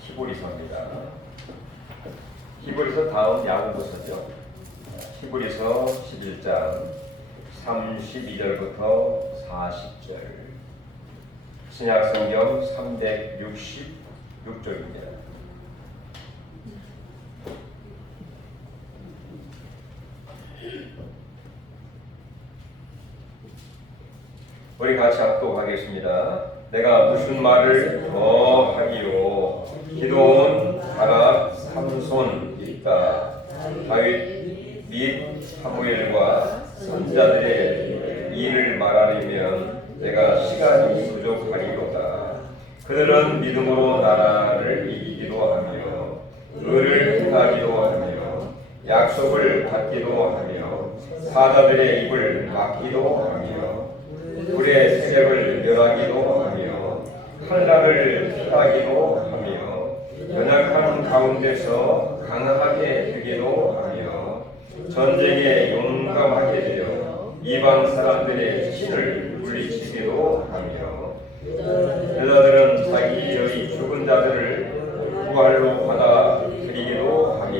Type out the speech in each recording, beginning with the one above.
히브리서입니다. 히브리서 다음 야고보서죠. 히브리서 11장 32절부터 40절. 신약성경 366쪽입니다. 우리 같이 합독하겠습니다. 내가 무슨 말을 더 하기요? 기도온, 바락, 삼손 있다. 다윗 및 사무엘과 선자들의 일을 말하려면 내가 시간이 부족하리로다. 그들은 믿음으로 나라를 이기기도 하며 의를 행하기도 하며 약속을 받기도 하며 사자들의 입을 막기도 하며 불의 세력을 멸하기도 하며 환난을 피하기도 하며 연약한 가운데서 강하게 되기도 하며 전쟁에 용감하게 되어 이방 사람들의 신을 물리치기도 하며 여자들은 자기의 죽은 자들을 부활로 받아들이기도 하며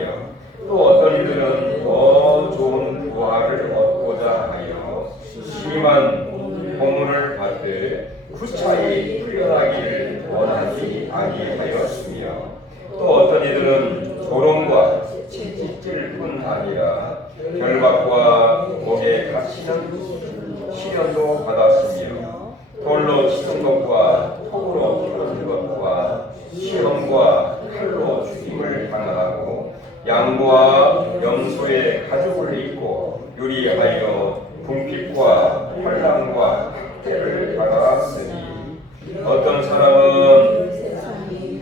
또 어떤 이들은 더 좋은 부활을 얻고자 하여 심한 고문을 받되 구차히 풀려나기를 원하지 아니하였으며 또 어떤 이들은 조롱과 채찍질 뿐 아니라 결박과 목에 갇히는 시련도 받았으며 돌로 치는 것과 톱으로 휘는 것과 시험과 칼로 죽임을 당하고 양과 염소의 가죽을 입고 유리하여 궁핍과 환난과 학대를 받았으니 어떤 사람은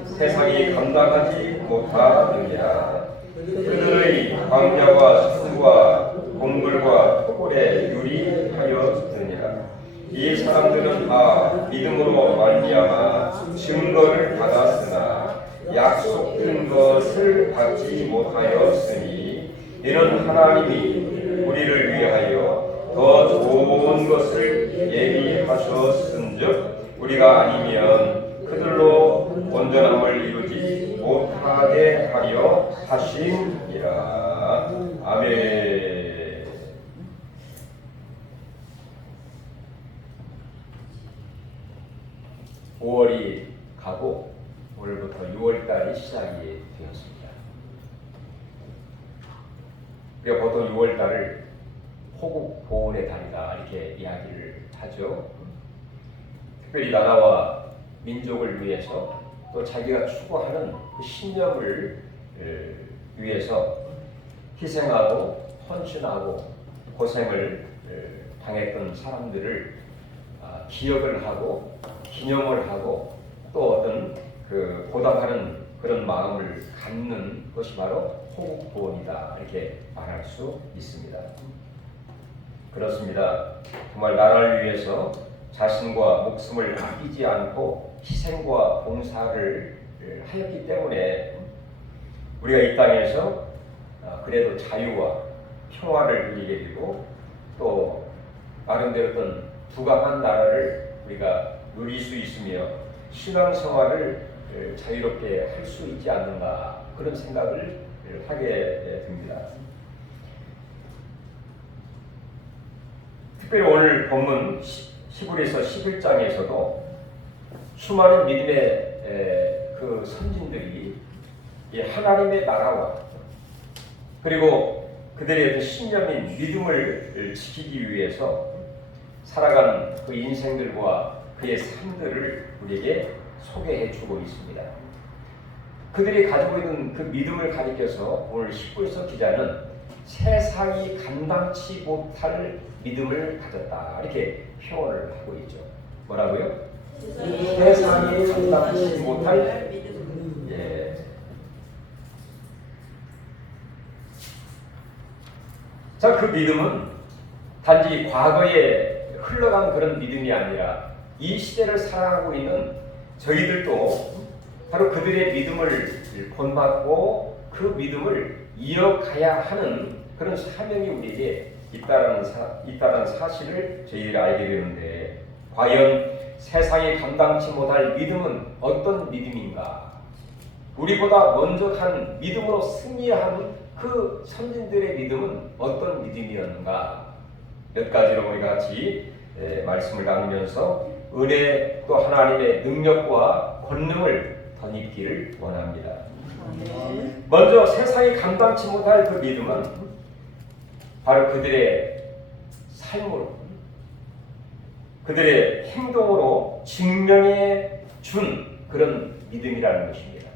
세상이 감당하지 못하느니라. 그들의 광야와 산과 동굴과 토굴에 유리하였느니라. 이 사람들은 다 믿음으로 말미암아 증거를 받았으나 약속된 것을 받지 못하였으니 이는 하나님이 우리를 위하여 더 좋은 것을 예비하셨은즉 우리가 아니면 그들로 온전함을 이루지 못하게 하려 하심이라. 아멘. (5월이) 가고 오늘부터 6월달이 시작이 되었습니다. 우리가 보통 6월달을 호국 보훈의 달이다 이렇게 이야기를 하죠. 특별히 나라와 민족을 위해서 또 자기가 추구하는 그 신념을 위해서 희생하고 헌신하고 고생을 당했던 사람들을 기억을 하고 기념을 하고 또 어떤 그 보답하는 그런 마음을 갖는 것이 바로 호국 보훈이다 이렇게 말할 수 있습니다. 그렇습니다. 정말 나라를 위해서 자신과 목숨을 아끼지 않고 희생과 봉사를 하였기 때문에 우리가 이 땅에서 그래도 자유와 평화를 누리게 되고 또 나름대로 어떤 부강한 나라를 우리가 누릴 수 있으며 신앙생활을 자유롭게 할 수 있지 않는가 그런 생각을 하게 됩니다. 특별히 오늘 본문 히브리서 11장에서도 수많은 믿음의 그 선진들이 하나님의 나라와 그리고 그들의 신념인 믿음을 지키기 위해서 살아간 그 인생들과 그의 삶들을 우리에게 소개해 주고 있습니다. 그들이 가지고 있는 그 믿음을 가리켜서 오늘 히브리서 기자는 세상이 감당치 못할 믿음을 가졌다 이렇게 표현을 하고 있죠. 뭐라고요? 세상이 감당치 못할 믿음. 예. 자, 그 믿음은 단지 과거에 흘러간 그런 믿음이 아니라 이 시대를 살아가고 있는 저희들도 바로 그들의 믿음을 본받고 그 믿음을 이어가야 하는 그런 사명이 우리에게 있다는 사실을 저희들이 알게 되는데 과연 세상이 감당치 못할 믿음은 어떤 믿음인가? 우리보다 먼저 간 믿음으로 승리한 그 선진들의 믿음은 어떤 믿음이었는가? 몇 가지로 우리가 같이 말씀을 나누면서 은혜 또 하나님의 능력과 권능을 덧입기를 원합니다. 먼저 세상이 감당치 못할 그 믿음은 바로 그들의 삶으로, 그들의 행동으로 증명해 준 그런 믿음이라는 것입니다.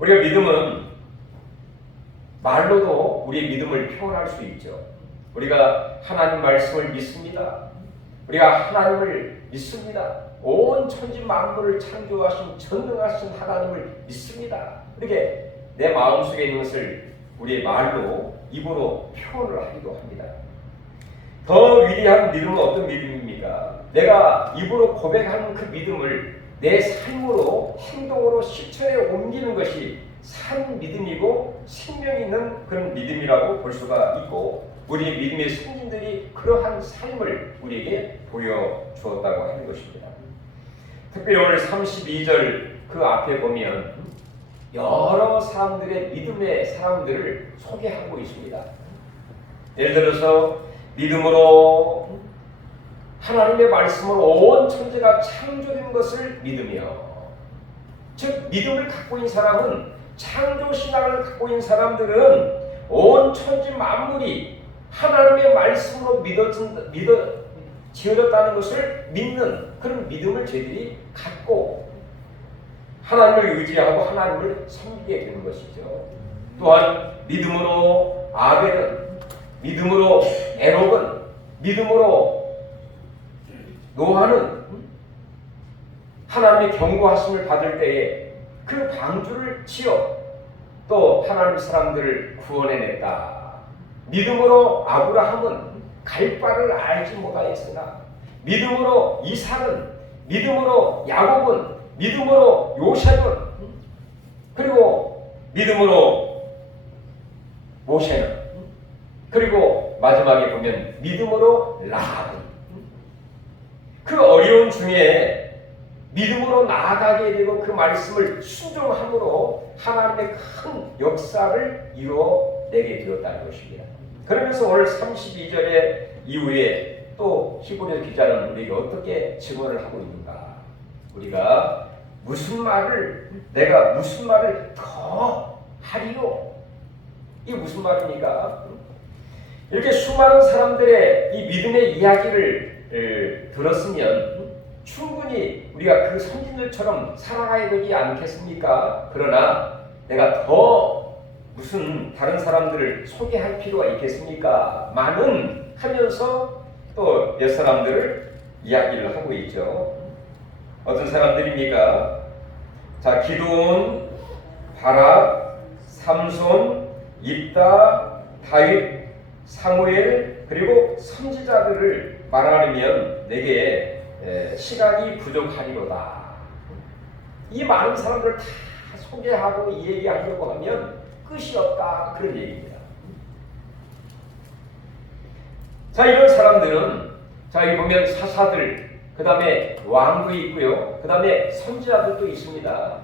우리가 믿음은 말로도 우리의 믿음을 표현할 수 있죠. 우리가 하나님 말씀을 믿습니다. 우리가 하나님을 믿습니다. 온 천지 만물을 창조하신 전능하신 하나님을 믿습니다. 이렇게 내 마음속에 있는 것을 우리의 말로, 입으로 표현을 하기도 합니다. 더 위대한 믿음은 어떤 믿음입니까? 내가 입으로 고백하는 그 믿음을 내 삶으로, 행동으로 실천에 옮기는 것이 산 믿음이고 생명이 있는 그런 믿음이라고 볼 수가 있고, 우리 믿음의 선진들이 그러한 삶을 우리에게 보여주었다고 하는 것입니다. 특별히 오늘 32절 그 앞에 보면 여러 사람들의 믿음의 사람들을 소개하고 있습니다. 예를 들어서 믿음으로 하나님의 말씀으로 온 천지가 창조된 것을 믿으며, 즉 믿음을 갖고 있는 사람은, 창조신앙을 갖고 있는 사람들은 온 천지 만물이 하나님의 말씀으로 지어졌다는 것을 믿는 그런 믿음을 저희들이 갖고 하나님을 의지하고 하나님을 섬기게 되는 것이죠. 또한 믿음으로 아벨은, 믿음으로 에녹은, 믿음으로 노아는 하나님의 경고하심을 받을 때에 그 방주를 지어 또 하나님 사람들을 구원해냈다. 믿음으로 아브라함은 갈 바를 알지 못하였으나, 믿음으로 이삭은, 믿음으로 야곱은, 믿음으로 요셉은, 그리고 믿음으로 모세는, 그리고 마지막에 보면 믿음으로 라합은, 그 어려운 중에 믿음으로 나아가게 되고 그 말씀을 순종함으로 하나님의 큰 역사를 이루어내게 되었다는 것입니다. 그러면서 오늘 32절의 이후에 또 히브리서 기자는 우리에게 어떻게 증언을 하고 있는가? 우리가 내가 무슨 말을 더 하리요? 이게 무슨 말입니까? 이렇게 수많은 사람들의 이 믿음의 이야기를 들었으면 충분히 우리가 그 선진들처럼 살아가야 되지 않겠습니까? 그러나 내가 더 무슨 다른 사람들을 소개할 필요가 있겠습니까? 많은 하면서 또 몇 사람들을 이야기를 하고 있죠. 어떤 사람들입니까? 자, 기드온, 바락, 삼손, 입다, 다윗, 사무엘, 그리고 선지자들을 말하려면 내게 시간이 부족하리로다. 이 많은 사람들을 다 소개하고 얘기하려고 하면 끝이 없다, 그런 얘기입니다. 자, 이런 사람들은, 자, 여기 보면 사사들, 그 다음에 왕도 있고요, 그 다음에 선지자들도 있습니다.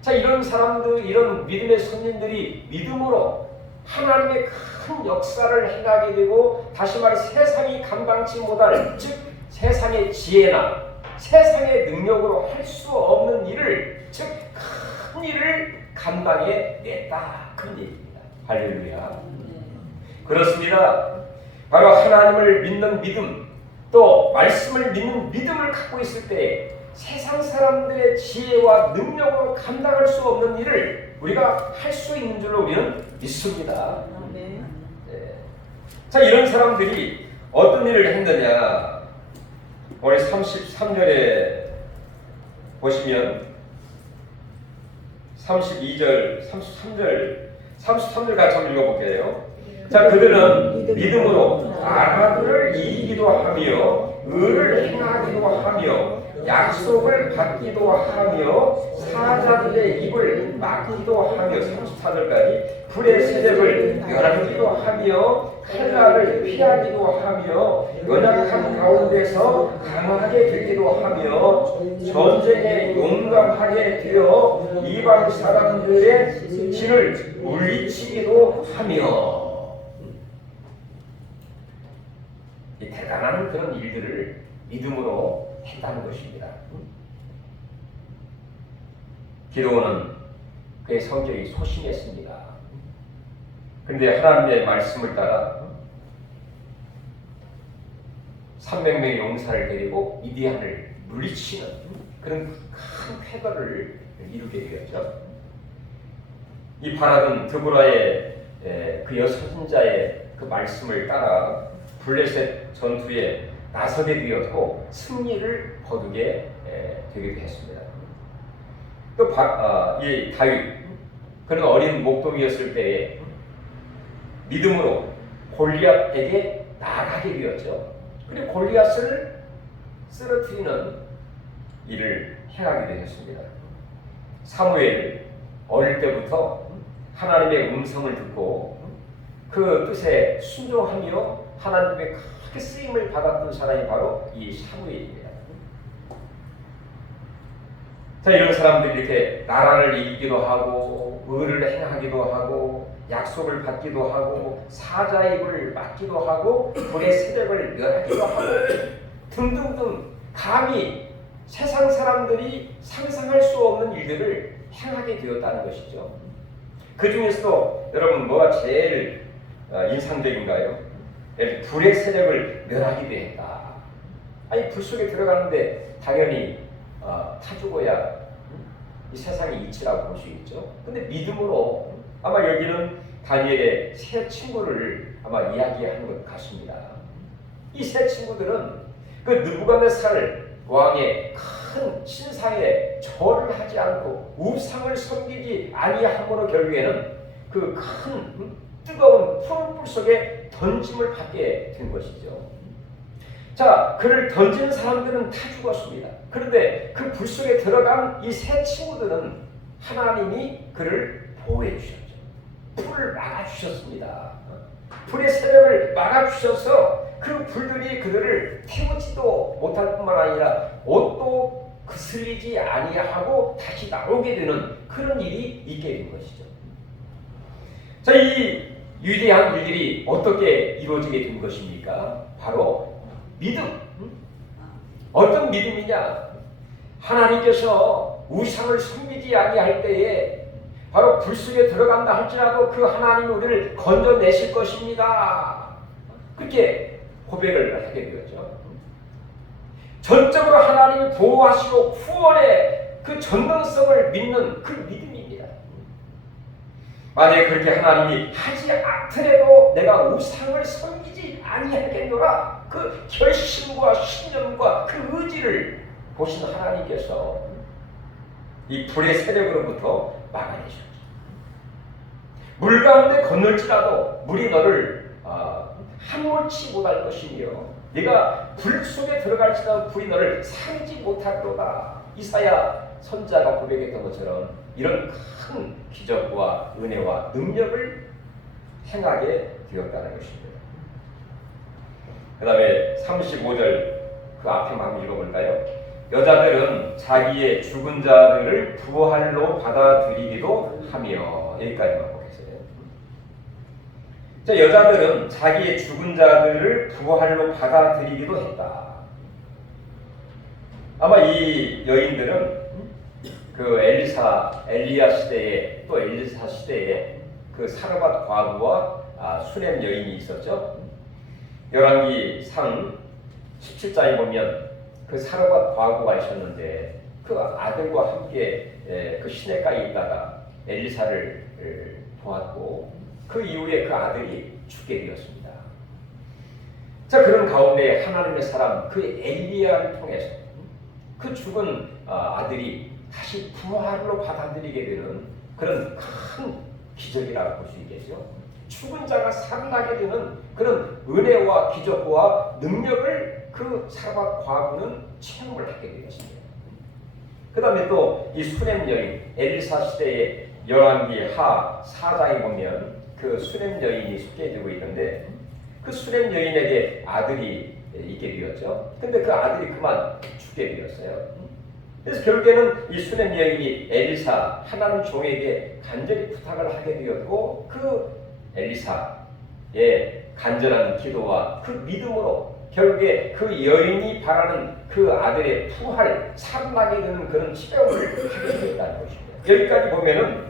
자, 이런 사람들, 이런 믿음의 선진들이 믿음으로 하나님의 큰 역사를 행하게 되고, 다시 말해 세상이 감당치 못할, 즉 세상의 지혜나 세상의 능력으로 할 수 없는 일을, 즉 큰 일을 감당해 냈다, 그런 얘기입니다. 할렐루야. 그렇습니다. 바로 하나님을 믿는 믿음, 또 말씀을 믿는 믿음을 갖고 있을 때 세상 사람들의 지혜와 능력으로 감당할 수 없는 일을 우리가 할 수 있는 줄로 우리는 믿습니다. 네. 자, 이런 사람들이 어떤 일을 했느냐? 오늘 33절에 보시면 32절, 33절 같이 한번 읽어볼게요. 자, 그들은 믿음으로 아합을 이기기도 하며 의를 행하기도 하며 약속을 받기도 하며 사자들의 입을 막기도 하며 34절까지 불의 세력을 멸하기도 하며 칼날을 피하기도 하며 연약한 가운데서 강하게 되기도 하며 전쟁에 용감하게 되어 이방 사람들의 진을 물리치기도 하며 이 대단한 그런 일들을 믿음으로 했다는 것입니다. 기도는 그의 성격이 소심했습니다. 그런데 하나님의 말씀을 따라 300명의 용사를 데리고 미디안을 물리치는 그런 큰 쾌거를 이루게 되었죠. 이 바락은 드보라의 그 여선자의 그 말씀을 따라 블레셋 전투에 나서게 되었고 승리를 거두게 되기도 했습니다. 또 이 다윗 그는 어린 목동이었을 때에 믿음으로 골리앗에게 나가게 되었죠. 그리고 골리앗을 쓰러뜨리는 일을 행하게 되었습니다. 사무엘 어릴 때부터 하나님의 음성을 듣고 그 뜻에 순종하며 하나님의 크게 쓰임을 받았던 사람이 바로 이 사무엘입니다. 자, 이런 사람들이 이렇게 나라를 이기기도 하고 의를 행하기도 하고 약속을 받기도 하고 사자의 입을 막기도 하고 불의 세력을 멸하기도 하고 등등등 감히 세상 사람들이 상상할 수 없는 일들을 행하게 되었다는 것이죠. 그 중에서도 여러분 뭐가 제일 인상적인가요? 불의 세력을 멸하기도 했다. 아니 불 속에 들어가는데 당연히 타 죽어야 이 세상의 이치라고 볼 수 있죠. 근데 믿음으로 아마 여기는 다니엘의 세 친구를 아마 이야기하는 것 같습니다. 이 세 친구들은 그 느부갓네살 왕의 큰 신상에 절을 하지 않고 우상을 섬기지 아니함으로 결국에는 그 큰 뜨거운 푸른 불 속에 던짐을 받게 된 것이죠. 자, 그를 던지는 사람들은 다 죽었습니다. 그런데 그 불 속에 들어간 이 세 친구들은 하나님이 그를 보호해 주셨죠. 불을 막아주셨습니다. 불의 세력을 막아주셔서 그 불들이 그들을 태우지도 못할 뿐만 아니라 옷도 그슬리지 아니하고 다시 나오게 되는 그런 일이 있게 된 것이죠. 자, 이 위대한 일들이 어떻게 이루어지게 된 것입니까? 바로 믿음. 어떤 믿음이냐? 하나님께서 우상을 섬기지 아니할 때에 바로 불 속에 들어간다 할지라도 그 하나님이 우리를 건져내실 것입니다. 그렇게 고백을 하게 되었죠. 전적으로 하나님이 보호하시고 후원의 그 전능성을 믿는 그 믿음입니다. 만약에 그렇게 하나님이 하지 않더라도 내가 우상을 섬기지 아니하겠노라 그 결심과 신념과 그 의지를 보신 하나님께서 이 불의 세력으로부터 막아내셨죠. 물 가운데 건널지라도 물이 너를 함몰치 못할 것이며 네가 불 속에 들어갈지라도 불이 너를 상지 못하리로다. 이사야 선자가 고백했던 것처럼 이런 큰 기적과 은혜와 능력을 행하게 되었다는 것입니다. 그 다음에 35절 그 앞에 한번 읽어볼까요? 여자들은 자기의 죽은 자들을 부활로 받아들이기도 하며 여기까지만 보겠어요. 자, 여자들은 자기의 죽은 자들을 부활로 받아들이기도 했다. 아마 이 여인들은 그 엘리야 시대에 또 엘리사 시대에 그 사르밧 과부와 수렘 여인이 있었죠. 열왕기 상 17장에 보면 그 사르밧 과부가 있었는데 그 아들과 함께 그 시내가에 있다가 엘리사를 도왔고 그 이후에 그 아들이 죽게 되었습니다. 자, 그런 가운데 하나님의 사람 그 엘리야를 통해서 그 죽은 아들이 다시 부활로 받아들이게 되는 그런 큰 기적이라고 볼 수 있겠죠. 죽은 자가 살아나게 되는 그런 은혜와 기적과 능력을 그 사박 과부는 체험을 하게 되었습니다. 그 다음에 또 이 수렘 여인, 엘리사 시대의 열왕기 하 4장에 보면 그 수렘 여인이 소개되고 있는데 그 수렘 여인에게 아들이 있게 되었죠. 근데 그 아들이 그만 죽게 되었어요. 그래서 결국에는 이 수렘 여인이 엘리사 하나님 종에게 간절히 부탁을 하게 되었고 그 엘리사의 간절한 기도와 그 믿음으로 결국에 그 여인이 바라는 그 아들의 부활, 살아나게 되는 그런 체험을 하게 되었다는 것입니다. 여기까지 보면은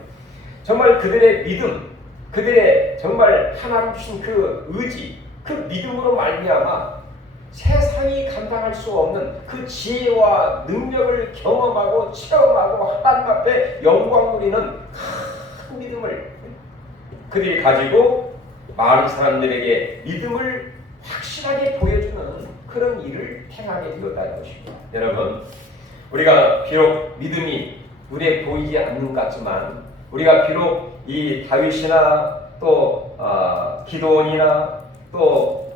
정말 그들의 믿음, 그들의 정말 하나님 주신 그 의지, 그 믿음으로 말미암아 세상이 감당할 수 없는 그 지혜와 능력을 경험하고 체험하고 하나님 앞에 영광 누리는 큰 믿음을 그들이 가지고 많은 사람들에게 믿음을 확실하게 보여주는 그런 일을 행하게 되었다는 것입니다. 여러분, 우리가 비록 믿음이 눈에 보이지 않는 것 같지만 우리가 비록 이 다윗이나 또 기드온이나 또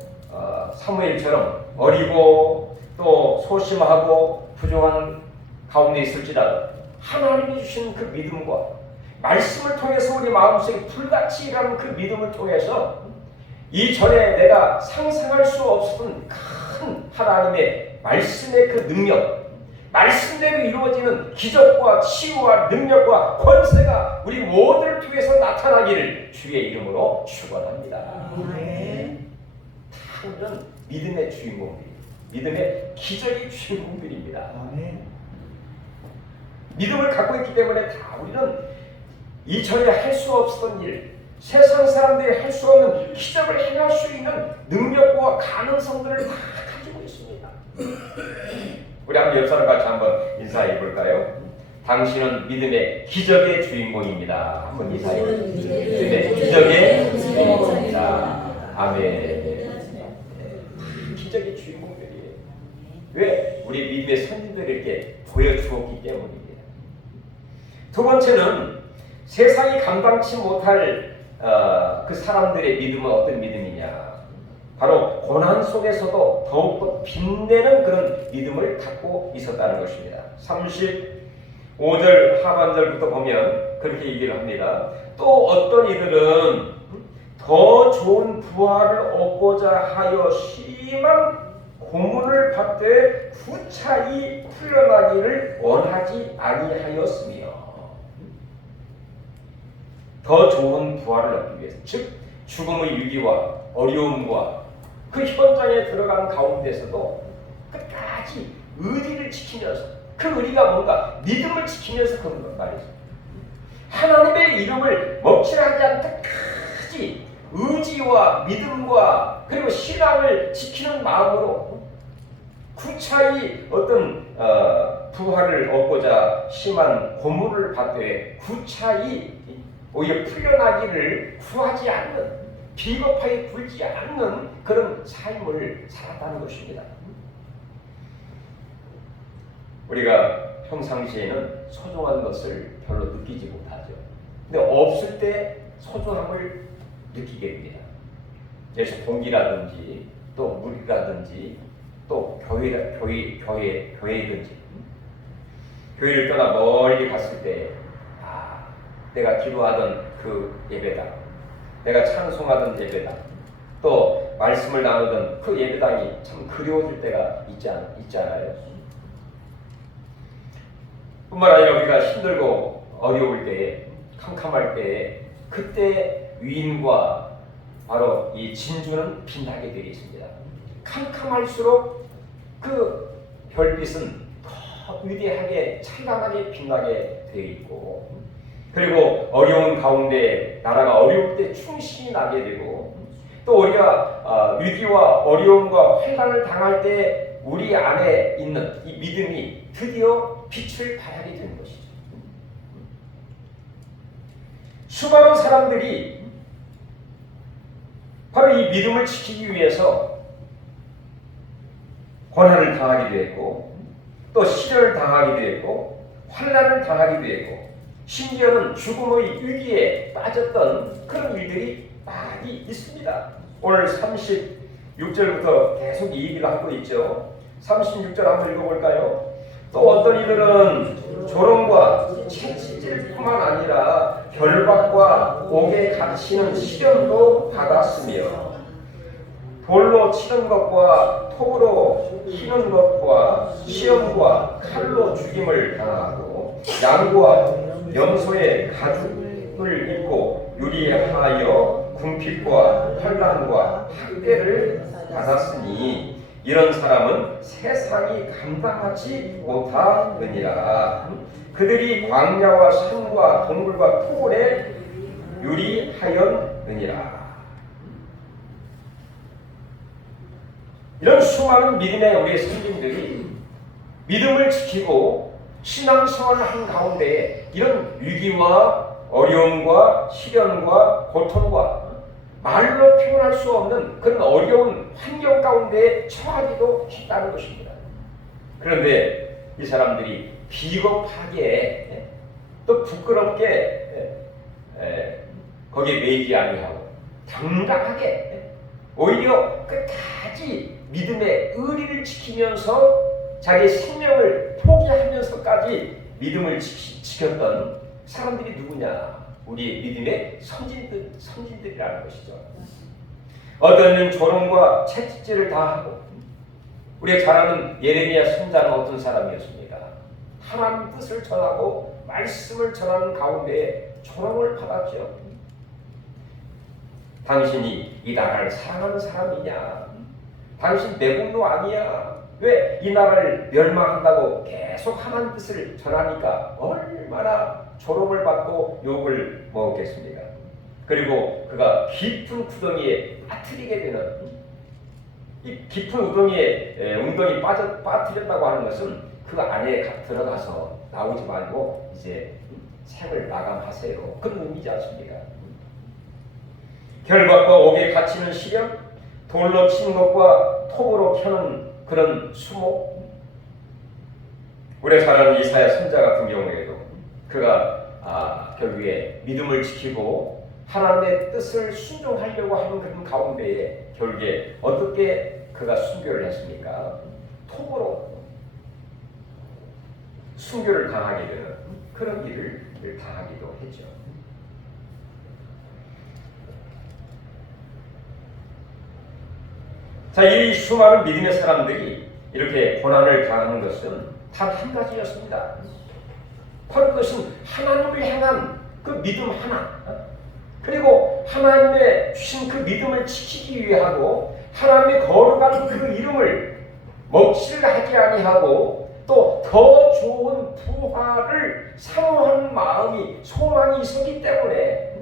사무엘처럼 어리고 또 소심하고 부족한 가운데 있을지라도 하나님이 주신 그 믿음과 말씀을 통해서 우리 마음속에 불같이 일하는 그 믿음을 통해서 이전에 내가 상상할 수 없었던 큰 하나님의 말씀의 그 능력, 말씀대로 이루어지는 기적과 치유와 능력과 권세가 우리 모두를 통해서 나타나기를 주의 이름으로 축원합니다. 다 우리는 믿음의 주인공들, 믿음의 기적의 주인공들입니다. 믿음을 갖고 있기 때문에 다 우리는 이전에 할 수 없었던 일, 세상 사람들이 할 수 없는 기적을 행할 수 있는 능력과 가능성들을 다 가지고 있습니다. 우리 한번 옆 사람 같이 한번 인사해 볼까요? 당신은 믿음의 기적의 주인공입니다. 한번 인사해 볼까요? 믿음의 기적의 주인공입니다. 아멘. 기적의 주인공들이에요. 왜? 우리 믿음의 선진들에게 보여주었기 때문입니다. 두 번째는 세상이 감당치 못할 그 사람들의 믿음은 어떤 믿음이냐? 바로 고난 속에서도 더욱더 빛내는 그런 믿음을 갖고 있었다는 것입니다. 35절 하반절부터 보면 그렇게 얘기를 합니다. 또 어떤 이들은 더 좋은 부활을 얻고자 하여 심한 고문을 받되 구차히 풀려나기를 원하지 아니하였으며 더 좋은 부활을 얻기 위해서, 즉 죽음의 위기와 어려움과 그 현장에 들어가는 가운데서도 끝까지 의리를 지키면서, 그 의리가 뭔가 믿음을 지키면서 그런 것 말이죠. 하나님의 이름을 먹칠하지 않는 끝까지 의지와 믿음과 그리고 신앙을 지키는 마음으로 구차히 어떤 부활을 얻고자 심한 고문을 받되 구차히 오히려 풀려나기를 구하지 않는, 비겁하게 굴지 않는 그런 삶을 살았다는 것입니다. 우리가 평상시에는 소중한 것을 별로 느끼지 못하죠. 근데 없을 때 소중함을 느끼게 됩니다. 그래서 공기라든지 또 물이라든지 또 교회든지 교회를 떠나 멀리 갔을 때 내가 기도하던 그 예배당, 내가 찬송하던 예배당, 또 말씀을 나누던 그 예배당이 참 그리워질 때가 있잖아요. 뿐만 아니라 우리가 힘들고 어려울 때에, 캄캄할 때에 그때 위인과 바로 이 진주는 빛나게 되어 있습니다. 캄캄할수록 그 별빛은 더 위대하게 찬란하게 빛나게 되어 있고, 그리고 어려운 가운데 나라가 어려울 때 충신이 나게 되고, 또 우리가 위기와 어려움과 환난을 당할 때 우리 안에 있는 이 믿음이 드디어 빛을 발하게 되는 것이죠. 수많은 사람들이 바로 이 믿음을 지키기 위해서 고난을 당하기도 했고, 또 시련을 당하기도 했고, 환난을 당하기도 했고, 심지어는 죽음의 위기에 빠졌던 그런 일들이 많이 있습니다. 오늘 6절부터 계속 이 얘기를 하고 있죠. 36절 한번 읽어볼까요? 또 어떤 이들은 조롱과 채찍질뿐만 아니라 결박과 옥에 갇히는 시련도 받았으며 돌로 치는 것과 톱으로 희는 것과 시험과 칼로 죽임을 당하고 양구와 염소의 가죽을 입고 유리하여 궁핍과 환난과 학대를 받았으니 이런 사람은 세상이 감당하지 못하느니라. 그들이 광야와 산과 동굴과 토굴에 유리하였느니라. 이런 수많은 믿음의 우리 선진들이 믿음을 지키고 신앙생활을 하는 가운데 이런 위기와 어려움과 시련과 고통과 말로 표현할 수 없는 그런 어려운 환경 가운데 처하기도 했다는 것입니다. 그런데 이 사람들이 비겁하게 또 부끄럽게 거기에 매이지 아니하고 당당하게 오히려 끝까지 믿음의 의리를 지키면서 자기의 생명을 포기하면서까지 믿음을 지켰던 사람들이 누구냐? 우리 믿음의 선진들이라는 것이죠. 어떤 조롱과 채찍질을 다하고 우리가 잘 아는 예레미야 선자는 어떤 사람이었습니까? 하나님 뜻을 전하고 말씀을 전하는 가운데 조롱을 받았죠. 당신이 이 나라를 사랑하는 사람이냐? 당신 내국노 아니야? 왜 이 나라를 멸망한다고 계속 하나님 뜻을 전하니까 얼마나 조롱을 받고 욕을 먹겠습니까? 그리고 그가 깊은 구덩이에 빠뜨리게 되는 이 깊은 웅덩이 빠뜨렸다고 하는 것은 그 안에 들어가서 나오지 말고 이제 생을 마감하세요. 그런 의미지 않습니까? 결박과 옥에 갇히는 시련, 돌로 치는 것과 톱으로 켜는 그런 수목. 우리가 잘 아는 이사야 선자 같은 경우에도 그가 결국에 믿음을 지키고 하나님의 뜻을 순종하려고 하는 그런 가운데에 결국에 어떻게 그가 순교를 했습니까? 톱으로 순교를 당하게 되는 그런 일을 당하기도 했죠. 자, 이 수많은 믿음의 사람들이 이렇게 고난을 당하는 것은 단 한 가지였습니다. 바로 그것은 하나님을 향한 그 믿음 하나, 그리고 하나님의 주신 그 믿음을 지키기 위하고 하나님의 거룩한 그 이름을 먹칠을 하지 아니하고 또 더 좋은 부활을 사모하는 마음이 소망이 있었기 때문에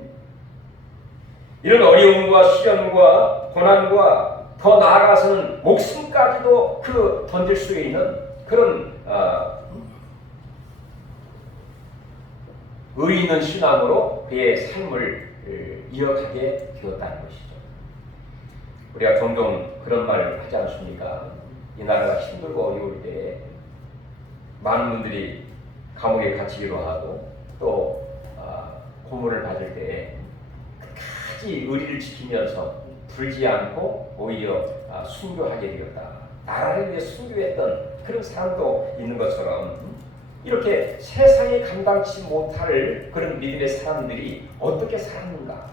이런 어려움과 시련과 고난과 더 나아가서는 목숨까지도 던질 수 있는 그런 의리 있는 신앙으로 그의 삶을 이어가게 되었다는 것이죠. 우리가 종종 그런 말을 하지 않습니까? 이 나라가 힘들고 어려울 때 많은 분들이 감옥에 갇히기도 하고 또 고문을 받을 때 끝까지 의리를 지키면서 불지 않고 오히려 순교하게 되었다. 나라를 위해 순교했던 그런 사람도 있는 것처럼 이렇게 세상에 감당치 못할 그런 믿음의 사람들이 어떻게 살았는가?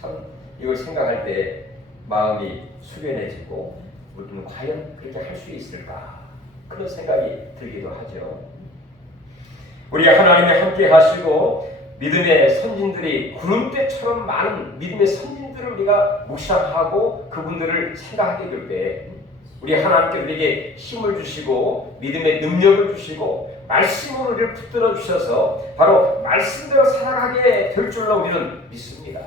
참 이걸 생각할 때 마음이 수련해지고 우리는 과연 그렇게 할 수 있을까? 그런 생각이 들기도 하죠. 우리가 하나님이 함께 하시고 믿음의 선진들이 구름대처럼 많은 믿음의 선진들을 우리가 묵상하고 그분들을 생각하게 될 때 우리 하나님께 우리에게 힘을 주시고 믿음의 능력을 주시고 말씀으로 우리를 붙들어 주셔서 바로 말씀대로 살아가게 될 줄로 우리는 믿습니다.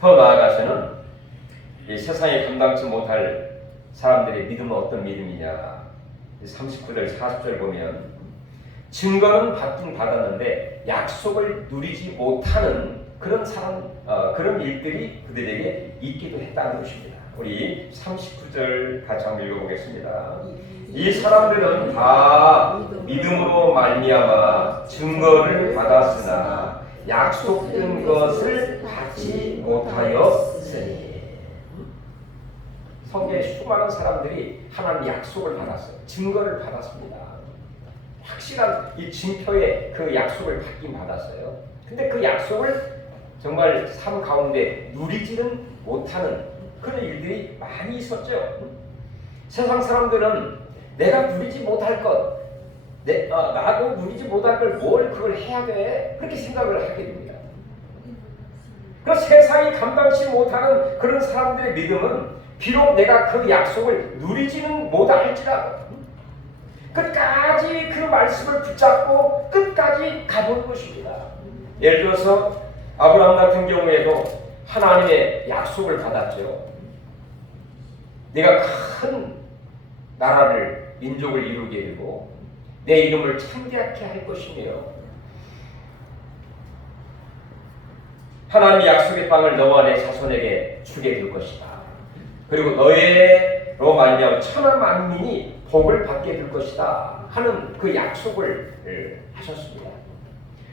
더 나아가서는 이 세상에 감당치 못할 사람들의 믿음은 어떤 믿음이냐? 39절 40절 보면 증거는 받긴 받았는데 약속을 누리지 못하는 그런 사람, 그런 일들이 그들에게 있기도 했다는 것입니다. 우리 39절 같이 한번 읽어보겠습니다. 이 사람들은 다 믿음으로 말미암아 증거를 받았으나 약속된 것을 받지 못하였으니. 성경에 수많은 사람들이 하나님 약속을 받았어요. 증거를 받았습니다. 확실한 이 징표의 그 약속을 받긴 받았어요. 근데 그 약속을 정말 삶 가운데 누리지는 못하는 그런 일들이 많이 있었죠. 세상 사람들은 내가 누리지 못할 것, 나도 누리지 못할 걸 뭘 그걸 해야 돼? 그렇게 생각을 하게 됩니다. 그 세상이 감당치 못하는 그런 사람들의 믿음은 비록 내가 그 약속을 누리지는 못할지라도 끝까지 그 말씀을 붙잡고 끝까지 가보는 것입니다. 예를 들어서 아브라함 같은 경우에도 하나님의 약속을 받았죠. 내가 큰 나라를 민족을 이루게 되고 내 이름을 창대하게 할 것이며 하나님의 약속의 땅을 너와 내 자손에게 주게 될 것이다. 그리고 너의로 말미암아 천하 만민이 복을 받게 될 것이다 하는 그 약속을 하셨습니다.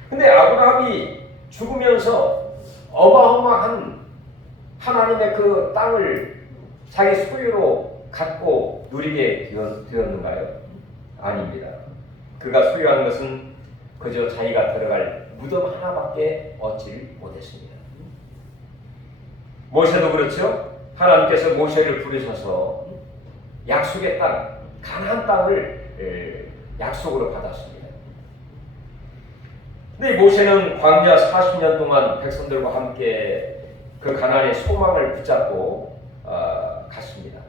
근데 아브라함이 죽으면서 어마어마한 하나님의 그 땅을 자기 소유로 갖고 누리게 되었는가요? 아닙니다. 그가 소유한 것은 그저 자기가 들어갈 무덤 하나밖에 얻지를 못했습니다. 모세도 그렇죠. 하나님께서 모세를 부르셔서 약속의 땅, 가나안 땅을 약속으로 받았습니다. 근데 모세는 광야 40년 동안 백성들과 함께 그 가나안의 소망을 붙잡고 갔습니다.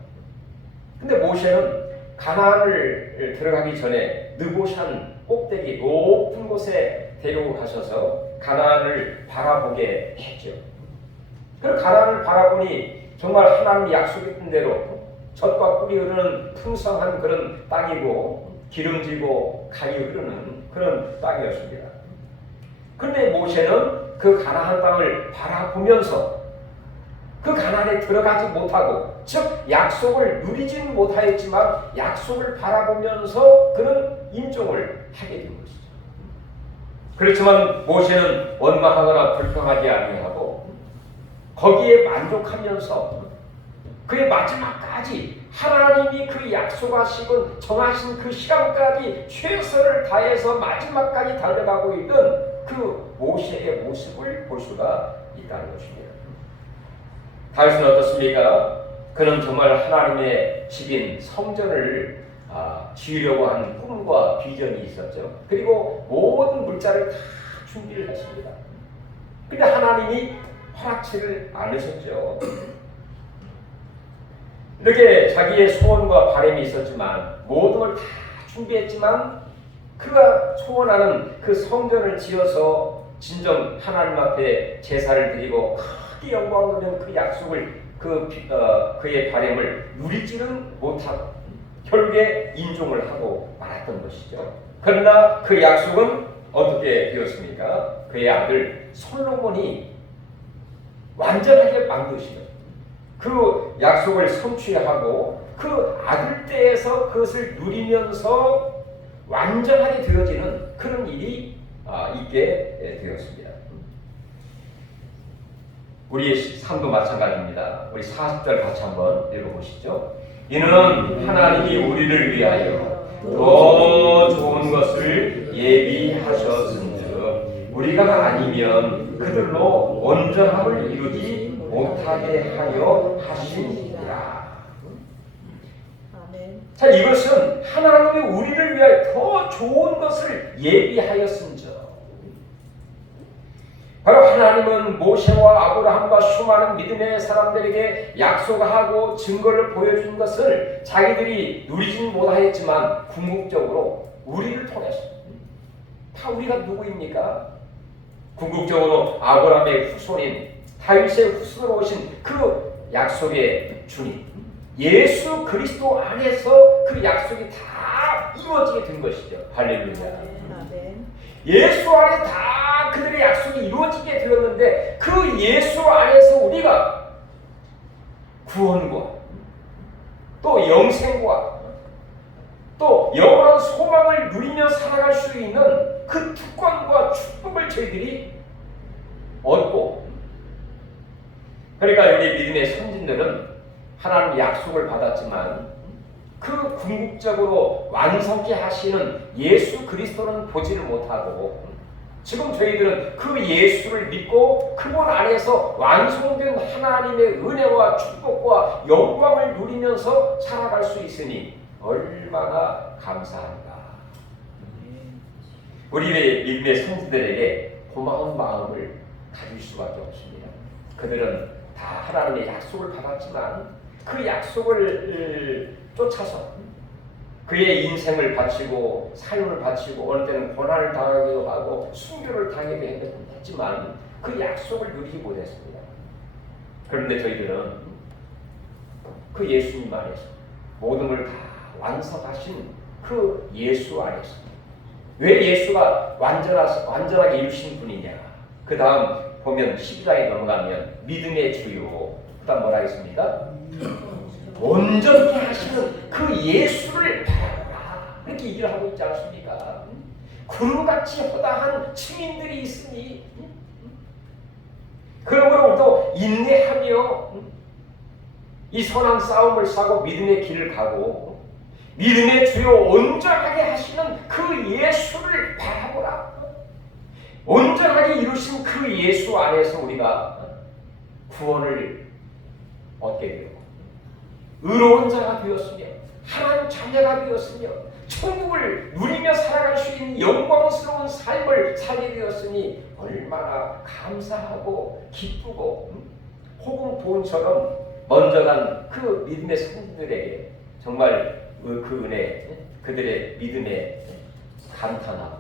근데 모세는 가나안을 들어가기 전에 느보산 꼭대기 높은 곳에 데리고 가셔서 가나안을 바라보게 했죠. 그 가나안을 바라보니 정말 하나님이 약속했던 대로 젖과 꿀이 흐르는 풍성한 그런 땅이고 기름지고 강이 흐르는 그런 땅이었습니다. 그런데 모세는 그 가나안 땅을 바라보면서 그 가나안에 들어가지 못하고 즉 약속을 누리지는 못하였지만 약속을 바라보면서 그런 임종을 하게 된 것이죠. 그렇지만 모세는 원망하거나 불평하지 아니하고 거기에 만족하면서 그의 마지막까지 하나님이 그 약속하시고 정하신 그 시간까지 최선을 다해서 마지막까지 달려가고 있는 그 모세의 모습을 볼 수가 있다는 것입니다. 다윗은 어떻습니까? 그는 정말 하나님의 집인 성전을 지으려고 하는 꿈과 비전이 있었죠. 그리고 모든 물자를 다 준비를 했습니다. 근데 하나님이 허락치를 않으셨죠. 이렇게 자기의 소원과 바람이 있었지만 모든 걸 다 준비했지만 그가 소원하는 그 성전을 지어서 진정 하나님 앞에 제사를 드리고 크게 영광 돌리는 그 약속을 그의 바람을 누리지는 못하고 결국에 인종을 하고 말았던 것이죠. 그러나 그 약속은 어떻게 되었습니까? 그의 아들 솔로몬이 완전하게 만드시는 그 약속을 성취하고 그 아들 때에서 그것을 누리면서 완전하게 되어지는 그런 일이 있게 되었습니다. 우리의 삶도 마찬가지입니다. 우리 40절 같이 한번 읽어보시죠. 이는 하나님이 우리를 위하여 더 좋은 것을 예비하셨은즉 우리가 아니면 그들로 온전함을 이루지 못하게 하여 하시니라. 자, 이것은 하나님이 우리를 위하여 더 좋은 것을 예비하였은즉 바로 하나님은 모세와 아브라함과 수많은 믿음의 사람들에게 약속하고 증거를 보여준 것을 자기들이 누리지는 못하였지만 궁극적으로 우리를 통해서 다 우리가 누구입니까? 궁극적으로 아브라함의 후손인 다윗의 후손으로 오신 그 약속의 주님 예수 그리스도 안에서 그 약속이 다 이루어지게 된 것이죠. 할렐루야. 예수 안에 다 그들의 약속이 이루어지게 되었는데 그 예수 안에서 우리가 구원과 또 영생과 또 영원한 소망을 누리며 살아갈 수 있는 그 특권과 축복을 저희들이 얻고, 그러니까 우리 믿음의 선진들은 하나님의 약속을 받았지만 그 궁극적으로 완성케 하시는 예수 그리스도는 보지를 못하고, 지금 저희들은 그 예수를 믿고 그분 안에서 완성된 하나님의 은혜와 축복과 영광을 누리면서 살아갈 수 있으니 얼마나 감사합니다. 우리의 믿음의 선지들에게 고마운 마음을 가질 수밖에 없습니다. 그들은 다 하나님의 약속을 받았지만 그 약속을 쫓아서 그의 인생을 바치고 삶을 바치고 어느 때는 고난을 당하기도 하고 순교를 당하기도 했지만 그 약속을 누리지 못했습니다. 그런데 저희들은 그 예수님 안에서 모든 걸 다 완성하신 그 예수 안에서, 왜 예수가 완전하게 이루신 분이냐, 그 다음 보면 12장에 넘어가면 믿음의 주요, 그 다음 뭐라 했습니까? 온전케 하시는 그 예수를 바라보라, 이렇게 얘기를 하고 있지 않습니까? 구름같이 허다한 증인들이 있으니 그러므로 인내하며 이 선한 싸움을 싸고 믿음의 길을 가고 믿음의 주요 온전하게 하시는 그 예수를 바라보라. 온전하게 이루신 그 예수 안에서 우리가 구원을 얻게 되고 의로운 자가 되었으며 하나님 자녀가 되었으며 천국을 누리며 살아갈 수 있는 영광스러운 삶을 살게 되었으니 얼마나 감사하고 기쁘고 호금 보온처럼 먼저 간 그 믿음의 성도들에게 정말 그 은혜, 그들의 믿음에 감탄하고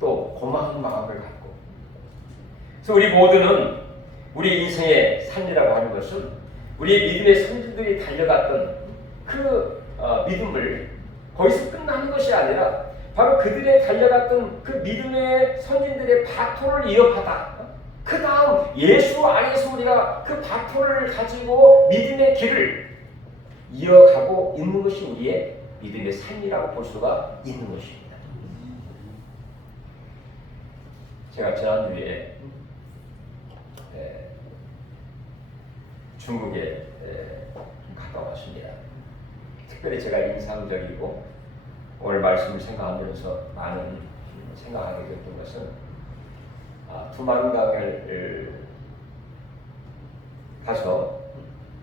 또 고마운 마음을 갖고, 그래서 우리 모두는 우리 인생의 삶이라고 하는 것은 우리 믿음의 선진들이 달려갔던 그 믿음을 거기서 끝나는 것이 아니라 바로 그들의 달려갔던 그 믿음의 선진들의 바토를 이어받아 그 다음 예수 안에서 우리가 그 바토를 가지고 믿음의 길을 이어가고 있는 것이 우리의 믿음의 삶이라고 볼 수가 있는 것입니다. 제가 지난주에 중국에 갔다 왔습니다. 특별히 제가 인상적이고 오늘 말씀을 생각하면서 많은 생각하게 됐던 것은 두만강을 가서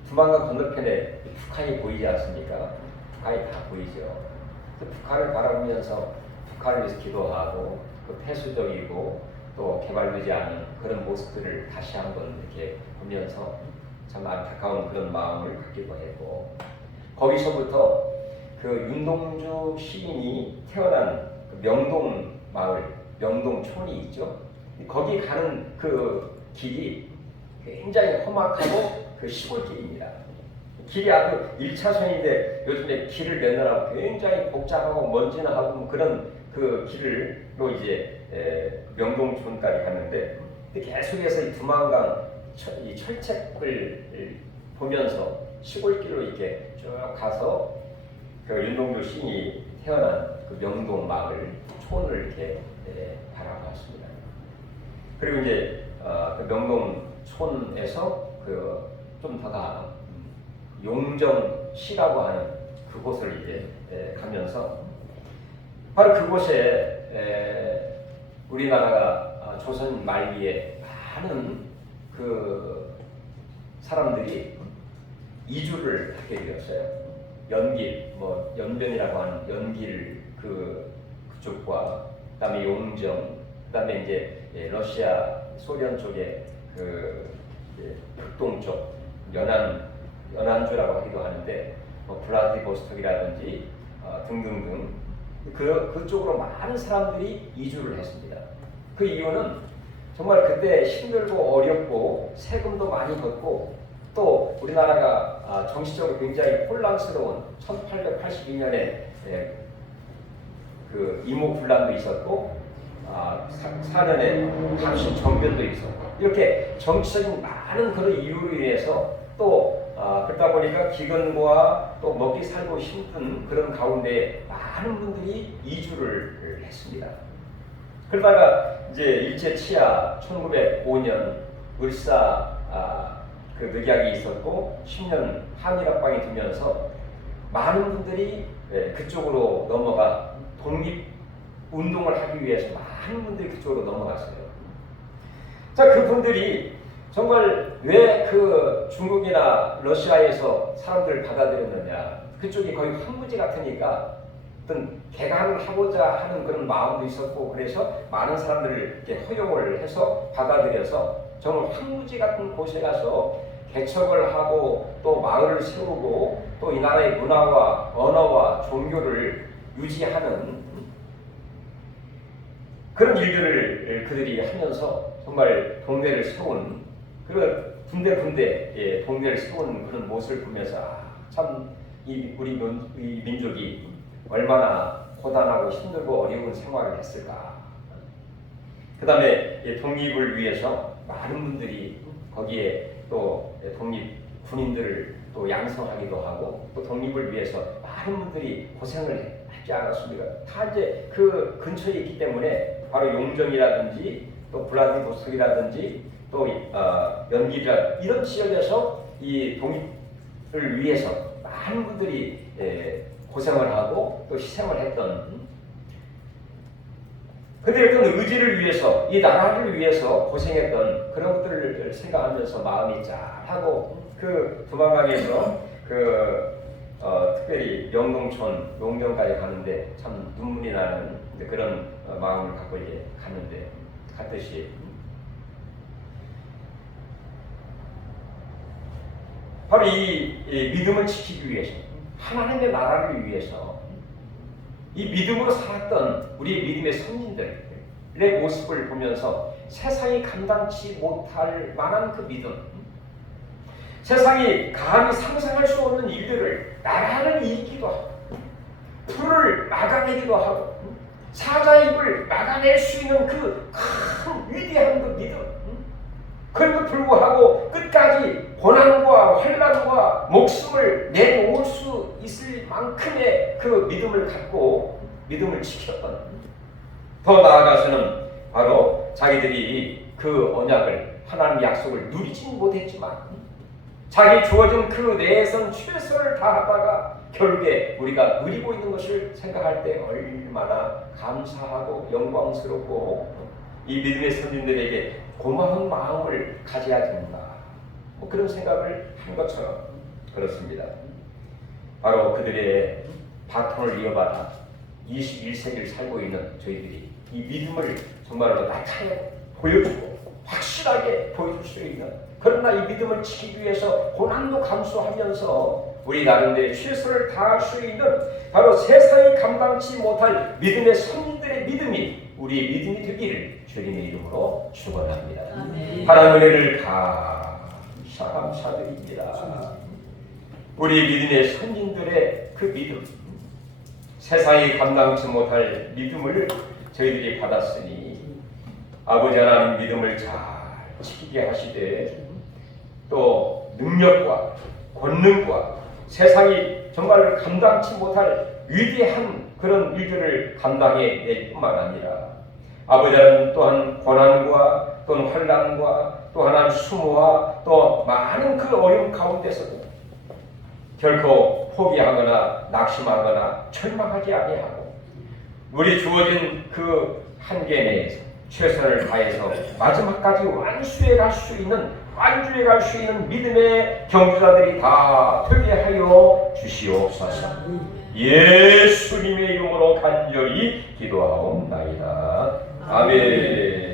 두만강 건너편에 북한이 보이지 않습니까? 북한이 다 보이죠. 북한을 바라보면서 북한을 위해서 기도하고 그 폐쇄적이고 또 개발되지 않은 그런 모습들을 다시 한번 이렇게 보면서 참 안타까운 그런 마음을 갖기도 했고, 거기서부터 그 윤동주 시인이 태어난 그 명동 마을, 명동촌이 있죠. 거기 가는 그 길이 굉장히 험악하고 그 시골길입니다. 길이 아주 1차선인데 요즘에 길을 내느라고 굉장히 복잡하고 먼지나하고 뭐 그런 그 길로 이제 명동촌까지 갔는데 계속해서 이 두만강 이 철책을 보면서 시골길로 이렇게 쭉 가서 그 윤동주 시인이 태어난 그 명동 마을 촌을 이렇게 바라봤습니다. 그리고 이제 그 명동촌에서 그 좀 더 나아 용정시라고 하는 그곳을 이제 가면서 바로 그곳에 우리나라가 조선 말기에 많은 그 사람들이 이주를 하게 되었어요. 연길, 뭐 연변이라고 하는 연길 그쪽과 그다음에 용정, 그다음에 이제 러시아, 소련 쪽에 그 북동쪽 연안주라고 하기도 하는데 뭐 블라디보스톡이라든지 등등등 그쪽으로 많은 사람들이 이주를 했습니다. 그 이유는 정말 그때 힘들고 어렵고 세금도 많이 걷고 또 우리나라가 정치적으로 굉장히 혼란스러운 1882년에 그 이모군란도 있었고 4년에 당신 정변도 있었고 이렇게 정치적인 많은 그런 이유로 인해서 또 그러다 보니까 기근과 또 먹기 살고 힘든 그런 가운데 많은 분들이 이주를 했습니다. 그러다가 이제 일제 치하 1905년 을사 그 늑약이 있었고 10년 한일합방이 되면서 많은 분들이 그쪽으로 넘어가 독립 운동을 하기 위해서 많은 분들이 그쪽으로 넘어갔어요. 자, 그분들이 정말 왜 그 중국이나 러시아에서 사람들을 받아들였느냐? 그쪽이 거의 황무지 같으니까 어떤 개간을 하고자 하는 그런 마음도 있었고, 그래서 많은 사람들을 이렇게 허용을 해서 받아들여서 정말 황무지 같은 곳에 가서 개척을 하고 또 마을을 세우고 또 이 나라의 문화와 언어와 종교를 유지하는 그런 일들을 그들이 하면서 정말 동네를 세운 그런 군데군데 동네를 세운 그런 모습을 보면서 참 우리 민족이 얼마나 고단하고 힘들고 어려운 생활을 했을까. 그 다음에 독립을 위해서 많은 분들이 거기에 또 독립 군인들을 또 양성하기도 하고 또 독립을 위해서 많은 분들이 고생을 하지 않았습니까? 다 이제 그 근처에 있기 때문에 바로 용정이라든지 또 블라디보스토크라든지 또 연기라 이런 지역에서 이 독립을 위해서 많은 분들이 고생을 하고 또 희생을 했던 그들의 어떤 의지를 위해서 이 나라를 위해서 고생했던 그런 것들을 생각하면서 마음이 짠하고 그 두만강에서 특별히 영농촌 용정까지 가는데 참 눈물이 나는 그런 마음을 갖고 이제 갔듯이 바로 이 믿음을 지키기 위해서 하나님의 나라를 위해서 이 믿음으로 살았던 우리의 믿음의 선진들의 모습을 보면서 세상이 감당치 못할 만한 그 믿음, 세상이 감히 상상할 수 없는 일들을 나라를 이기기도 하고 불을 막아내기도 하고 사자의 입을 막아낼 수 있는 그 큰 위대한 그 믿음, 그럼에도 불구하고 끝까지 고난과 환난과 목숨을 내놓을 수 있을 만큼의 그 믿음을 갖고 믿음을 지켰던, 더 나아가서는 바로 자기들이 그 언약을 하나님의 약속을 누리지 못했지만 자기 주어진 그 내에선 최선을 다하다가 결국에 우리가 누리고 있는 것을 생각할 때 얼마나 감사하고 영광스럽고 이 믿음의 선진들에게 고마운 마음을 가져야 된다. 그런 생각을 한 것처럼 그렇습니다. 바로 그들의 바톤을 이어받아 21세기를 살고 있는 저희들이 이 믿음을 정말로 나타내 보여주고 확실하게 보여줄 수 있는, 그러나 이 믿음을 지키기 위해서 고난도 감수하면서 우리 나름대로 최선을 다할 수 있는 바로 세상이 감당치 못할 믿음의 선진들의 믿음이 우리의 믿음이 되기를 주님의 이름으로 축원합니다. 하나님의 은혜를 감사드립니다. 우리 믿음의 선진들의 그 믿음, 세상이 감당치 못할 믿음을 저희들이 받았으니 아버지 하나님 믿음을 잘 지키게 하시되 또 능력과 권능과 세상이 정말 감당치 못할 위대한 그런 일들을 감당해낼 뿐만 아니라 아버지 하나님 또한 고난과 또는 환난과 또 하나님 수모와 또 많은 그 어려움 가운데서도 결코 포기하거나 낙심하거나 절망하지 아니하고 우리 주어진 그 한계 내에서 최선을 다해서 마지막까지 완주해 갈 수 있는 믿음의 경주자들이 다 되게 하여 주시옵소서. 예수님의 이름으로 간절히 기도하옵나이다. 아멘.